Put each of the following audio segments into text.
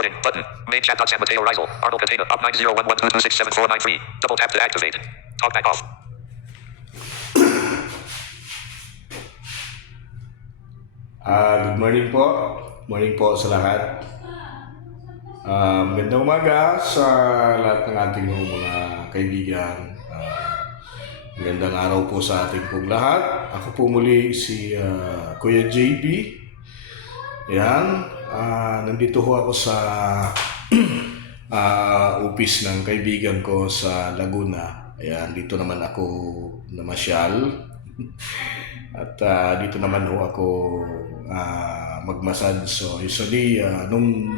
recording button. Main chat. San Mateo Rizal. Arnold Catena. Up 90112267493. Double tap to activate. Talkback off. Good morning po. Morning po sa lahat. Magandang umaga sa lahat ng ating mga kaibigan. Magandang araw po sa ating pong lahat. Ako po muli si Kuya JB. Yan. Nandito ho ako sa office ng kaibigan ko sa Laguna. Ayan, dito naman ako namasyal. At dito naman ho ako magmasad. So usually nung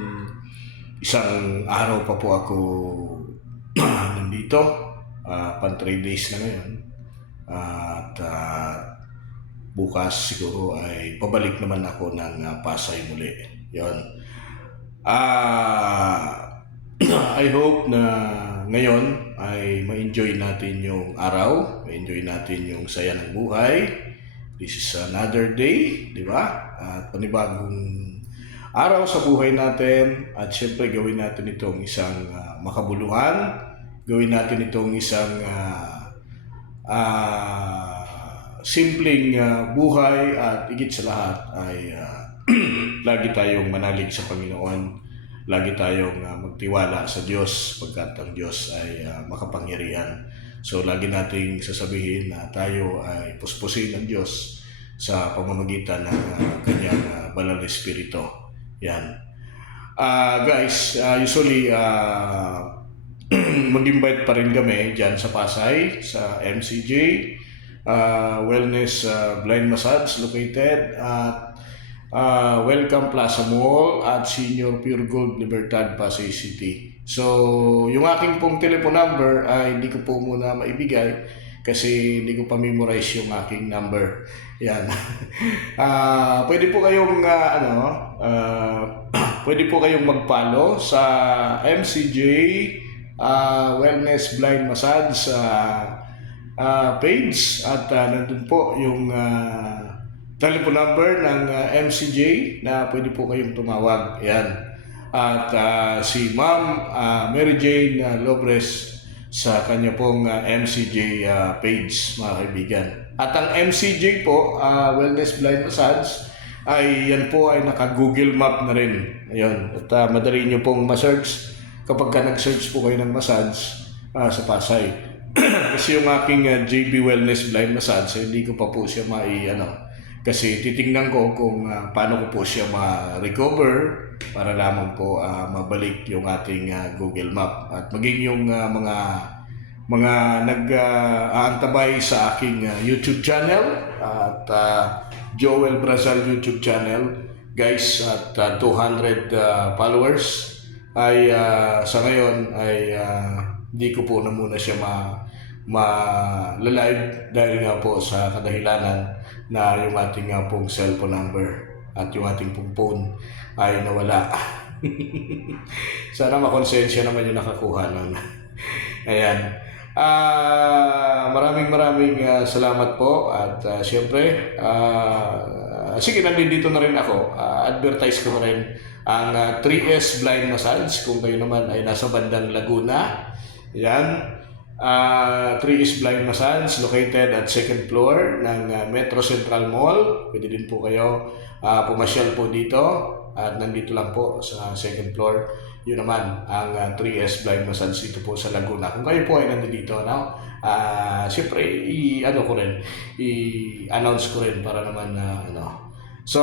isang araw pa po ako nandito, pan 3 days na ngayon. At bukas siguro ay pabalik naman ako ng Pasay muli. Yon. I hope na ngayon ay ma-enjoy natin yung araw, ma-enjoy natin yung saya ng buhay. This is another day, di ba? At panibagong araw sa buhay natin. At syempre gawin natin itong isang makabuluhan. Gawin natin itong isang simpleng buhay. At higit sa lahat ay lagi tayong manalig sa Panginoon. Lagi tayong magtiwala sa Diyos pagkat ang Diyos ay makapangyarihan. So lagi nating sasabihin na tayo ay puspusin ng Diyos sa pamamagitan ng kanyang banal na espiritu. Yan. Guys, usually mag-invite pa rin kami dyan sa Pasay, sa MCJ Wellness Blind Massage located at Welcome Plaza Mall at Senior Pure Gold Libertad, Pasay City. So, yung aking pong telephone number ay hindi ko po muna maibigay kasi hindi ko pa memorize yung aking number. Yan. Pwede po kayong pwede po kayong mag-follow sa MCJ Wellness Blind Massage page at nandun po yung telephone number ng MCJ na pwede po kayong tumawag. Yan. At si Ma'am Mary Jane Lobres sa kanya pong MCJ page, mga kaibigan. At ang MCJ po, Wellness Blind Massage, ay yan po ay naka-Google Map na rin. Ayun. At madali nyo pong ma-search kapag ka nag-search po kayo ng massage sa Pasay. Kasi yung aking JB Wellness Blind Massage, hindi ko pa po siya kasi titingnan ko kung paano ko po siya ma-recover para lamang po mabalik yung ating Google Map. At maging yung mga nag-aantabay sa aking YouTube channel at Joel Brazal YouTube channel, guys, at 200 followers ay sa ngayon ay hindi ko po na muna siya ma-live dahil nga po sa kadahilanan na yung ating pong cellphone number at yung ating pong phone ay nawala. Sana makonsensya naman yung nakakuha nun. Ayan. Maraming salamat po at siyempre sige, nandito na rin ako. Advertise ko na rin ang 3S Blind Massage kung kayo naman ay nasa bandang Laguna. Yan. 3S Blind Massage located at second floor ng Metro Central Mall. Pwede din po kayo pumasyal po dito at nandito lang po sa second floor. Yun naman ang 3S Blind Massage dito po sa Laguna. Kung kayo po ay nandito, siyempre i-announce ko rin para naman So,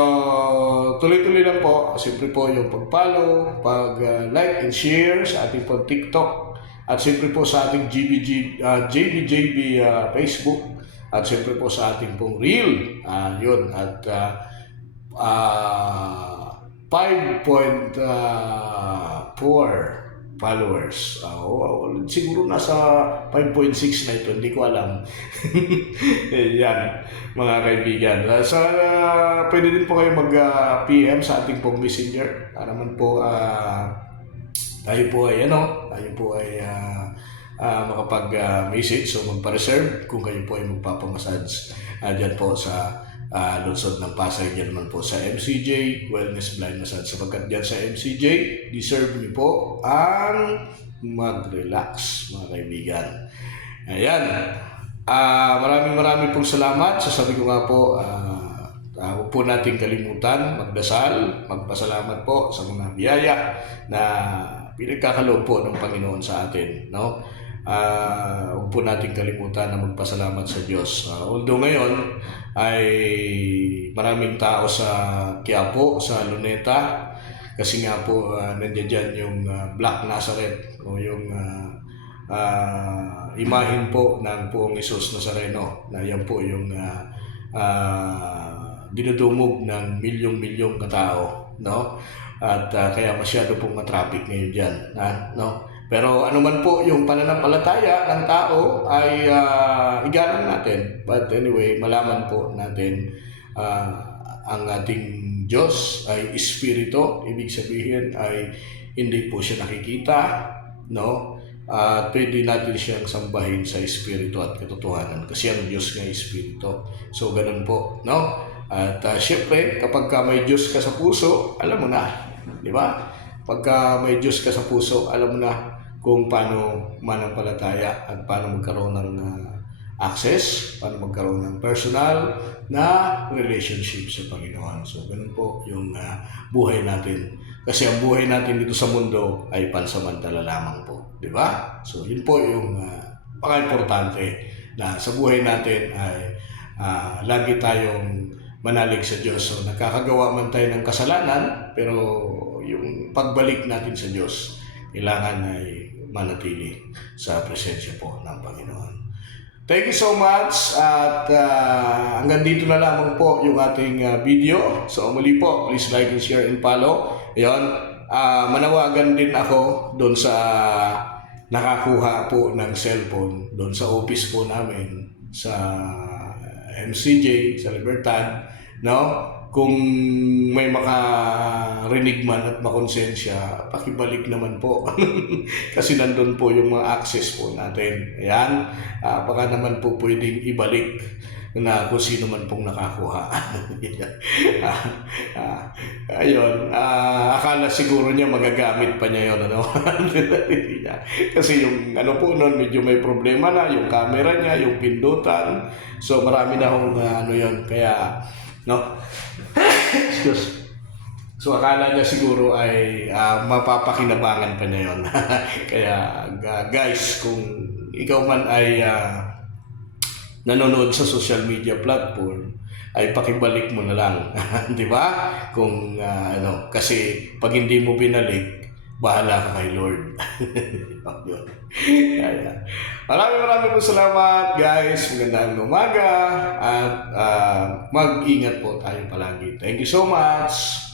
tuloy-tuloy lang po. Siyempre po yung pag-follow, pag-like and share sa ating po TikTok. At siyempre po sa ating JBJB Facebook. At siyempre po sa ating pong Reel. Yun. At 5.4 followers. Siguro nasa 5.6 na ito. Hindi ko alam. Yan, mga kaibigan. Pwede din po kayo mag-PM sa ating pong messenger. Naman po tayo po ay makapag-message o magpa-reserve kung kayo po ay magpapamassage dyan po sa lungsod ng Pasay, dyan naman po sa MCJ Wellness Blind Massage, sapagkat dyan sa MCJ deserve niyo po ang mag-relax, mga kaibigan. Ayan. Maraming pong salamat. Sasabi ko nga po, huwag po natin kalimutan magdasal, magpasalamat po sa mga biyaya na pinagkakaloob po ng Panginoon sa atin, no? Huwag po natin kalimutan na magpasalamat sa Diyos. Although ngayon ay maraming tao sa Quiapo, sa Luneta, kasi nga po nandiyan dyan yung Black Nazareth o yung imahin po ng Poong Hesus Nazareno, na yan po yung dinudumog ng milyong-milyong katao, no? At kaya masyado pong matraffic ngayon dyan, no? Pero ano man po yung pananampalataya ng tao ay igalang natin. But anyway, malaman po natin ang ating Diyos ay espiritu. Ibig sabihin ay hindi po siya nakikita, no? Pwede natin siyang sambahin sa espiritu at katotohanan kasi ang Diyos nga espiritu. So ganun po, no? At syempre, kapag may Diyos ka sa puso, alam mo na, di ba? Pagka may Diyos ka sa puso, alam mo na kung paano manampalataya at paano magkaroon ng access, paano magkaroon ng personal na relationship sa Panginoon. So, ganun po yung buhay natin. Kasi ang buhay natin dito sa mundo ay pansamantala lamang po. Di ba? So, yun po yung paka-importante na sa buhay natin ay lagi tayong manalig sa Diyos. So, nakakagawa man tayo ng kasalanan, pero yung pagbalik natin sa Diyos, kailangan ay manatili sa presensya po ng Panginoon. Thank you so much at hanggang dito na lamang po yung ating video. So muli po, please like and share and follow. Ayun, manawagan din ako doon sa nakakuha po ng cellphone doon sa office po namin sa MCJ, sa Libertad, no? Kung may makarinig man at makonsensya, pakibalik naman po. Kasi nandun po yung mga access po natin. Ayan, baka naman po pwedeng ibalik na kung sino man pong nakakuha. Ayun, akala siguro niya magagamit pa niya yun, ano? Kasi yung ano po nun, medyo may problema na, yung camera niya, yung pindutan. So marami na akong ano yun, kaya, no? Excuse. So akala niya siguro ay mapapakinabangan pa niya yun. Kaya guys, kung ikaw man ay nanonood sa social media platform, ay pakibalik mo na lang. Di ba? Kung ano, kasi pag hindi mo binalik, bahala ka kay Lord. Kaya, maraming po salamat guys. Magandang umaga at mag-ingat po tayo palagi. Thank you so much.